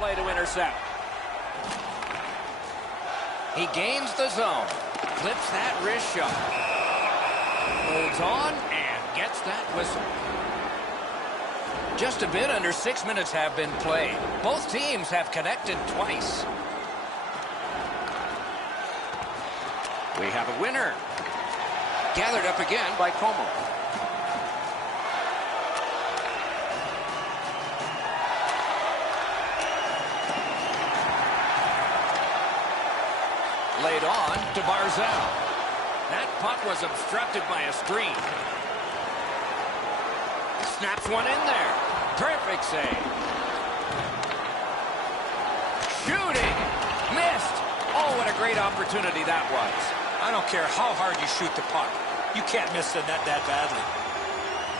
play to intercept. He gains the zone. Clips that wrist shot. Holds on and gets that whistle. Just a bit under 6 minutes have been played. Both teams have connected twice. We have a winner. Gathered up again by Como. Laid on to Barzal. That puck was obstructed by a screen. Snaps one in there. Perfect save. Shooting. Missed. Oh, what a great opportunity that was. I don't care how hard you shoot the puck. You can't miss the net that badly.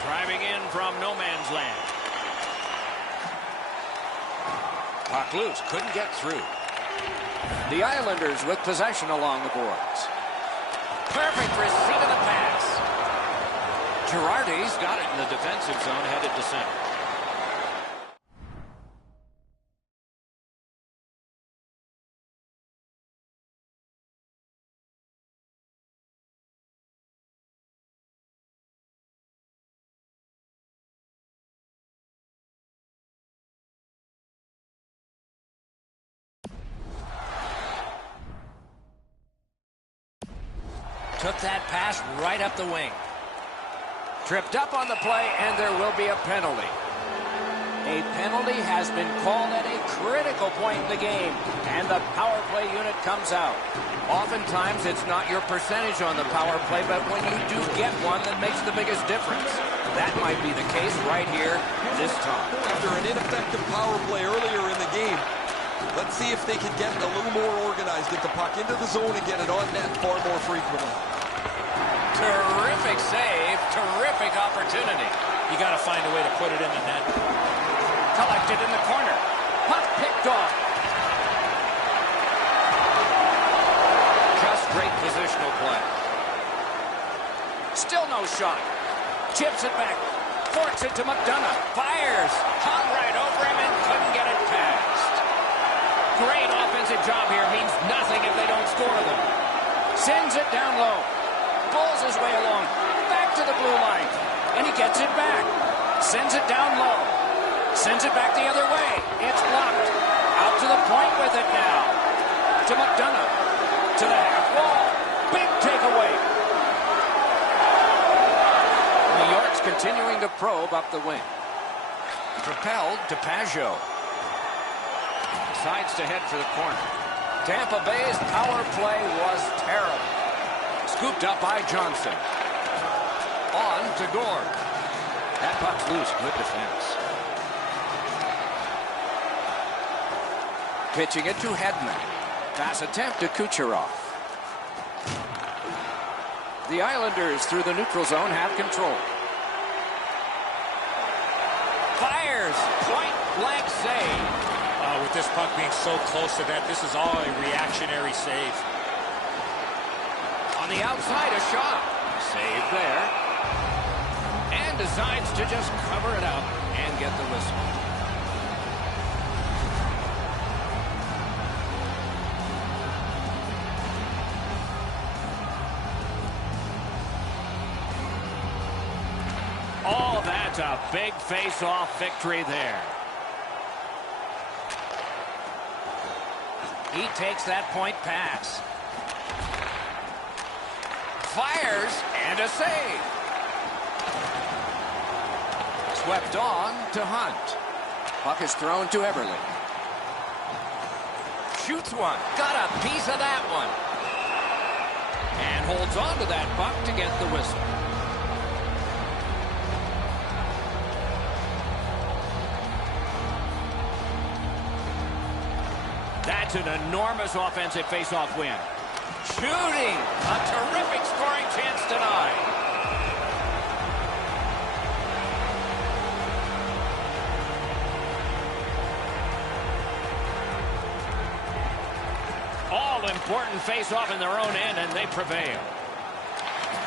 Driving in from no man's land. Puck loose. Couldn't get through. The Islanders with possession along the boards. Perfect receipt of the pass. Girardi's got it in the defensive zone, headed to center. Took that pass right up the wing. Tripped up on the play, and there will be a penalty. A penalty has been called at a critical point in the game, and the power play unit comes out. Oftentimes, it's not your percentage on the power play, but when you do get one, that makes the biggest difference. That might be the case right here this time. After an ineffective power play earlier in the game, let's see if they can get a little more organized, get the puck into the zone and get it on net far more frequently. Terrific save, terrific opportunity. You got to find a way to put it in the net. Collected in the corner. Puck picked off. Just great positional play. Still no shot. Chips it back. Forks it to McDonough. Fires. Hung right over him and couldn't get it past. Great offensive job here. Means nothing if they don't score them. Sends it down low. Pulls his way along. Back to the blue line. And he gets it back. Sends it down low. Sends it back the other way. It's blocked. Out to the point with it now. To McDonough. To the half wall. Big takeaway. New York's continuing to probe up the wing. Propelled to Pajot. Decides to head for the corner. Tampa Bay's power play was terrible. Scooped up by Johnson. On to Gord. That puck's loose. Good defense. Pitching it to Hedman. Pass attempt to Kucherov. The Islanders through the neutral zone have control. Fires. Point blank save. With this puck being so close to that, this is all a reactionary save. On the outside, a shot. Save there. And decides to just cover it up and get the whistle. Oh, that's a big face-off victory there. He takes that point pass. Fires, and a save. Swept on to Hunt. Puck is thrown to Eberle. Shoots one. Got a piece of that one. And holds on to that puck to get the whistle. That's an enormous offensive face-off win. Shooting! A terrific scoring chance denied. All-important face-off in their own end, and they prevail.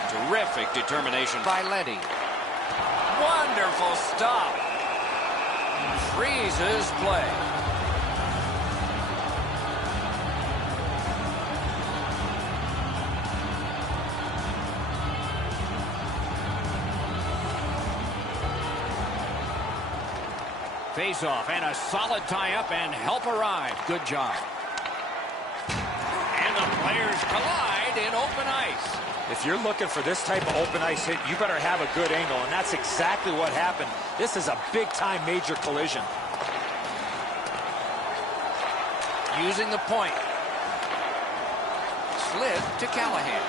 Terrific determination by Leddy. Wonderful stop. Freezes play. Face-off and a solid tie-up and help arrive. Good job. And the players collide in open ice. If you're looking for this type of open ice hit, you better have a good angle, and that's exactly what happened. This is a big-time major collision. Using the point. Slid to Callahan.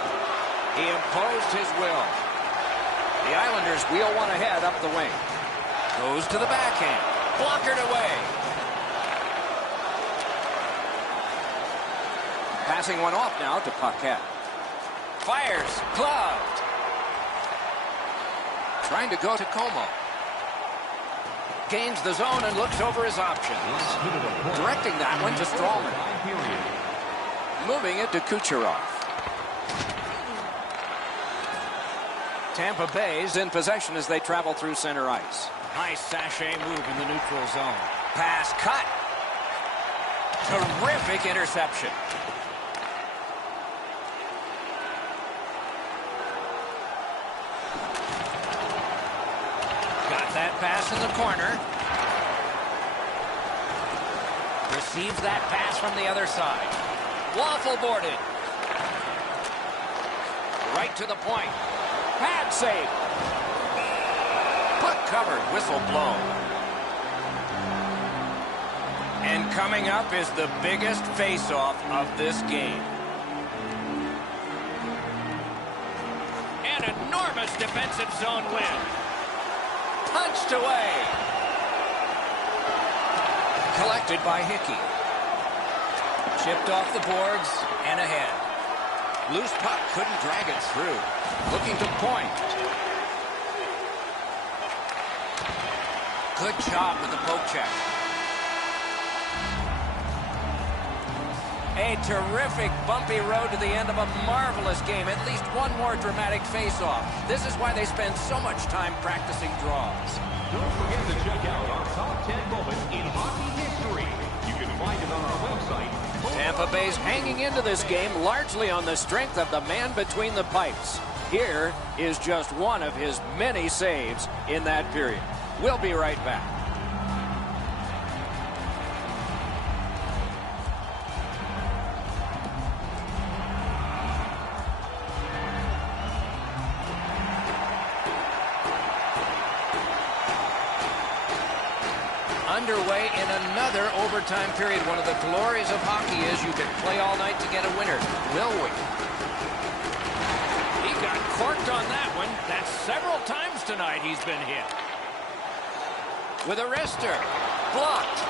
He imposed his will. The Islanders wheel one ahead up the wing. Goes to the backhand. Blockered away. Passing one off now to Paquette. Fires. Gloved. Trying to go to Como. Gains the zone and looks over his options. Directing that one to Strawman. Moving it to Kucherov. Tampa Bay's in possession as they travel through center ice. Nice sachet move in the neutral zone. Pass cut. Terrific interception. Got that pass in the corner. Receives that pass from the other side. Waffle boarded. Right to the point. Pad save. Puck covered. Whistle blown. And coming up is the biggest face-off of this game. An enormous defensive zone win. Punched away. Collected by Hickey. Chipped off the boards and ahead. Loose puck, couldn't drag it through. Looking to point. Good job with the poke check. A terrific bumpy road to the end of a marvelous game. At least one more dramatic face-off. This is why they spend so much time practicing draws. Don't forget to check out our top 10 moments in hockey history. You can find it on our website. Tampa Bay's hanging into this game largely on the strength of the man between the pipes. Here is just one of his many saves in that period. We'll be right back. Underway in another overtime period. One of the glories of hockey is you can play all night to get a winner. Will we? He got corked on that one. That's several times tonight he's been hit. With a wrister. Blocked.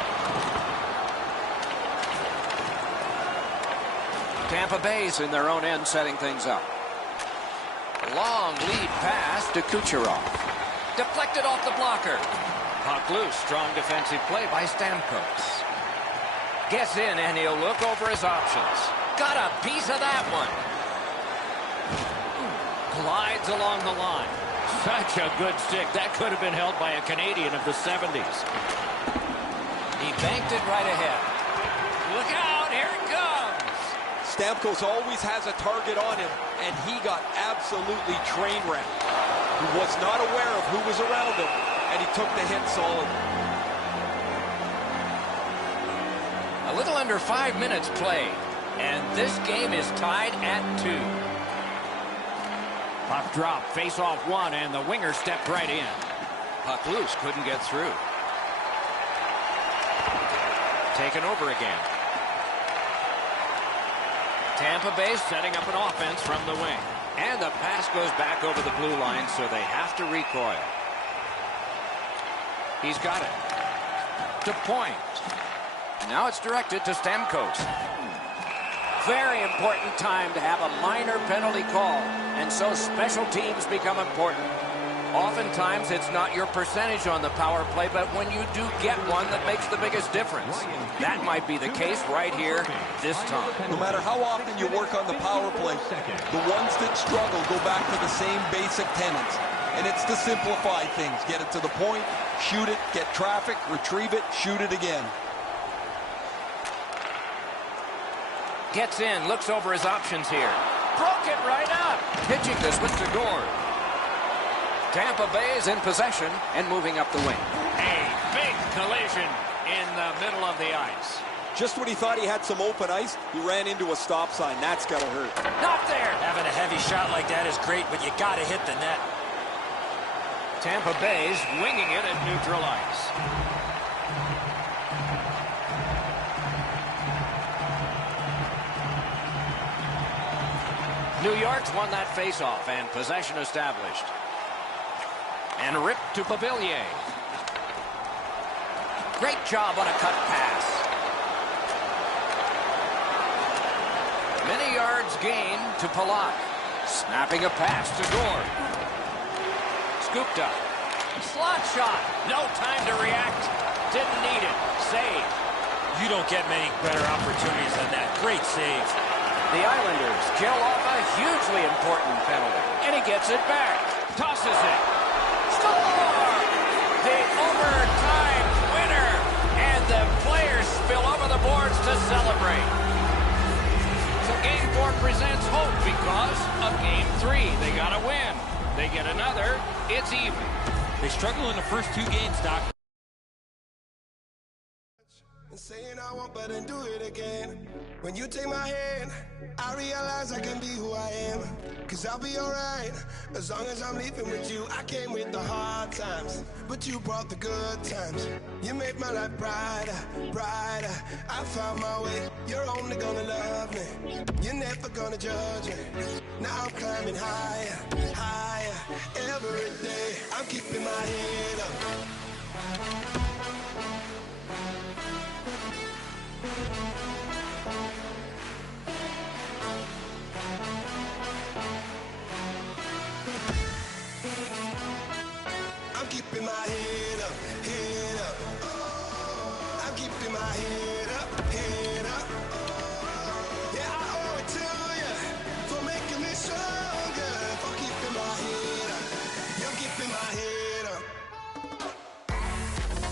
Tampa Bay's in their own end setting things up. Long lead pass to Kucherov. Deflected off the blocker. Puck loose. Strong defensive play by Stamkos. Gets in and he'll look over his options. Got a piece of that one. Glides along the line. Such a good stick. That could have been held by a Canadian of the 70s. He banked it right ahead. Look out. Here it comes. Stamkos always has a target on him, and he got absolutely train wrecked. He was not aware of who was around him, and he took the hit solid. A little under 5 minutes played, and this game is tied at 2. Puck drop, face off one, and the winger stepped right in. Puck loose, couldn't get through. Taken over again. Tampa Bay setting up an offense from the wing. And the pass goes back over the blue line, so they have to recoil. He's got it. To point. Now it's directed to Stamkos. Very important time to have a minor penalty call, and so special teams become important. Oftentimes it's not your percentage on the power play, but when you do get one that makes the biggest difference. That might be the case right here this time. No matter how often you work on the power play, the ones that struggle go back to the same basic tenets. And it's to simplify things. Get it to the point, shoot it, get traffic, retrieve it, shoot it again. Gets in, looks over his options here. Broke it right up. Pitching this with Segura. Tampa Bay is in possession and moving up the wing. A big collision in the middle of the ice. Just when he thought he had some open ice, he ran into a stop sign. That's got to hurt. Not there. Having a heavy shot like that is great, but you got to hit the net. Tampa Bay's winging it at neutral ice. New York's won that faceoff and possession established. And ripped to Beauvillier. Great job on a cut pass. Many yards gained to Palat. Snapping a pass to Gord. Scooped up. Slot shot. No time to react. Didn't need it. Save. You don't get many better opportunities than that. Great save. The Islanders kill off a hugely important penalty. And he gets it back. Tosses it. Score! The overtime winner. And the players spill over the boards to celebrate. So Game 4 presents hope because of Game 3. They got to win. They get another. It's even. They struggle in the first 2 games, Doc. Saying I won't, but then do it again. When you take my hand, I realize I can be who I am. Cause I'll be alright, as long as I'm leaving with you. I came with the hard times, but you brought the good times. You made my life brighter, brighter. I found my way, you're only gonna love me. You're never gonna judge me. Now I'm climbing higher, higher. Every day, I'm keeping my head up.